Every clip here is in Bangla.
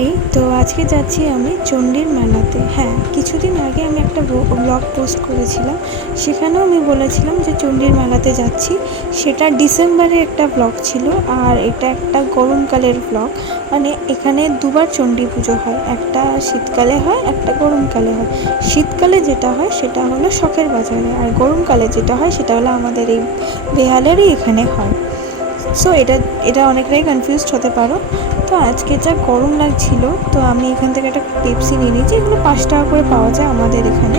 হাই, তো আজকে যাচ্ছি আমি চণ্ডীর মেলাতে। হ্যাঁ, কিছুদিন আগে আমি একটা ব্লগ পোস্ট করেছিলাম, সেখানেও আমি বলেছিলাম যে চণ্ডীর মেলাতে যাচ্ছি। সেটা ডিসেম্বরের একটা ব্লগ ছিল, আর এটা একটা গরমকালের ব্লগ। মানে এখানে দুবার চণ্ডী পুজো হয়, একটা শীতকালে হয়, একটা গরমকালে হয়। শীতকালে যেটা হয় সেটা হলো শখের বাজারে, আর গরমকালে যেটা হয় সেটা হলো আমাদের এই বেহালেরই এখানে হয়। সো এটা এটা অনেকটাই কনফিউজড হতে পারো। তো আজকে যা গরম লাগছিল, তো আমি এখান থেকে একটা পেপসি নিয়ে নিয়েছি। এগুলো 5 টাকা করে পাওয়া যায় আমাদের এখানে।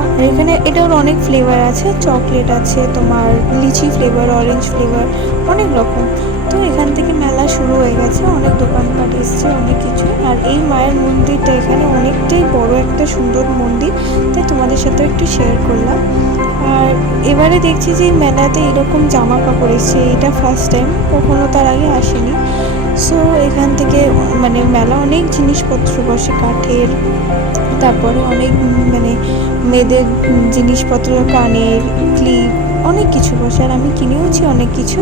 আর এখানে এটার অনেক ফ্লেভার আছে, চকলেট আছে, তোমার লিচি ফ্লেভার, অরেঞ্জ ফ্লেভার, অনেক রকম। তো এখান থেকে মেলা শুরু হয়ে গেছে, অনেক দোকানপাট এসছে, অনেক কিছু। আর এই মায়ের মন্দিরটা এখানে অনেকটাই বড় একটা সুন্দর মন্দির, তাই তোমাদের সাথে একটু শেয়ার করলাম। আর এবারে দেখছি যে মেলাতে এরকম জামা কাপড় এসছে, এটা ফার্স্ট টাইম, কখনো তার আগে আসেনি। সো এখান থেকে মানে মেলা অনেক জিনিসপত্র বসে কাঠের, তারপরে অনেক মানে মেয়েদের জিনিসপত্র, কানের ক্লিপ, অনেক কিছু বসে। আর আমি কিনেওছি অনেক কিছু।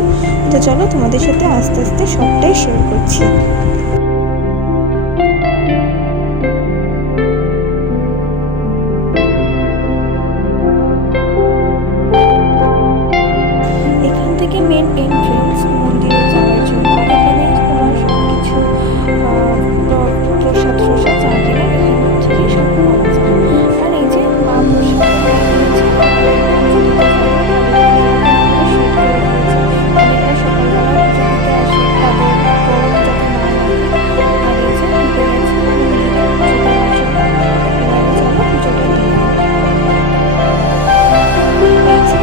তো চলো তোমাদের সাথে আস্তে আস্তে সবটাই শেয়ার করছি। এখান থেকে মেন এন্ট্রান্স মন্দিরে যাওয়ার জন্য। এখানে তোমার সব কিছু প্রসাদ প্রসাদ যা কেনা এখান থেকে সব পাওয়া যায়। আর এই যে মা প্রসাদ দিয়েছে, পুজো দিতে যাবো। আর এখানে এরকমভাবে শেড করে দিয়েছে, অনেকটা সকালবেলা পুজো দিতে আসে, তাদের গরম যাতে না লাগে। আর এই যে ঢুকে গেছে মন্দিরে পুজো দেওয়ার জন্য। এবারে চলো পুজোটা দিয়ে দিই। এই যে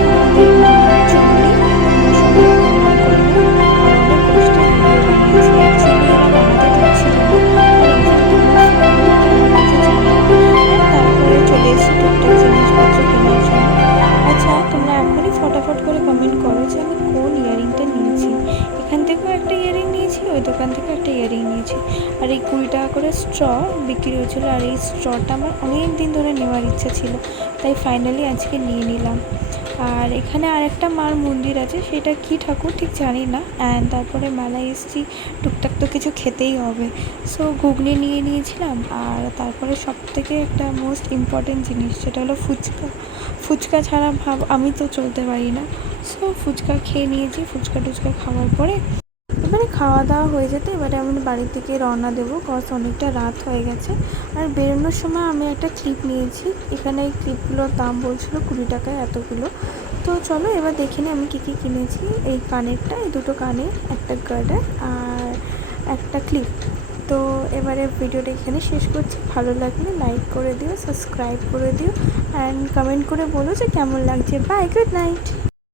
আমাদের চণ্ডী, তোমরা সবাই প্রণাম করে নাও। আর অনেক কষ্টে ভিডিও বানিয়েছি, অ্যাকচুয়ালি এরা বানাতে দিচ্ছিল না। আর এই যে তোমরা ফোনগুলো কেমন আছে জানিও। আর তারপরে চলে এসেছি টুকটাক জিনিসপত্র কেনার জন্য। আচ্ছা, তোমরা এখনই ফটাফট করে কমেন্ট করো যে আমি কোন ইয়ারিংটা নিয়েছি। এখান থেকেও একটা ইয়ারিং নিয়েছি, ওই দোকান থেকে একটা ইয়ারিং নিয়েছি। আর এই 20 টাকা করে স্ট্র বিক্রি হয়েছিলো, আর এই স্ট্রটা আমার অনেক দিন ধরে নেওয়ার ইচ্ছা ছিল, তাই ফাইনালি আজকে নিয়ে নিলাম। আর এখানে আরেকটা মার মন্দির আছে, সেটা কি ঠাকুর ঠিক জানি না। অ্যান্ড তারপরে মেলায় এসেছি, টুকটাক তো কিছু খেতেই হবে। সো ঘুগনি নিয়ে নিয়েছিলাম। আর তারপরে সব থেকে একটা মোস্ট ইম্পর্টেন্ট জিনিস, সেটা হলো ফুচকা। ফুচকা ছাড়া আমি তো চলতে পারি না। সো ফুচকা খেয়ে নিয়েছি। ফুচকা টুচকা খাওয়ার পরে এবারে খাওয়া দাওয়া হয়ে যেতে এবারে আমি বাড়ির থেকে রওনা দেবো, কজ অনেকটা রাত হয়ে গেছে। আর বেরোনোর সময় আমি একটা ক্লিপ নিয়েছি। এখানে এই ক্লিপগুলোর দাম বলছিল 20 টাকায় এতগুলো। তো চলো এবার দেখে নিই আমি কী কী কিনেছি। এই কানেরটা, এই দুটো কানের, একটা গার্ডার আর একটা ক্লিপ। তো এবারে ভিডিওটা এখানে শেষ করছি। ভালো লাগলে লাইক করে দিও, সাবস্ক্রাইব করে দিও, অ্যান্ড কমেন্ট করে বলো যে কেমন লাগছে। Bye, good night.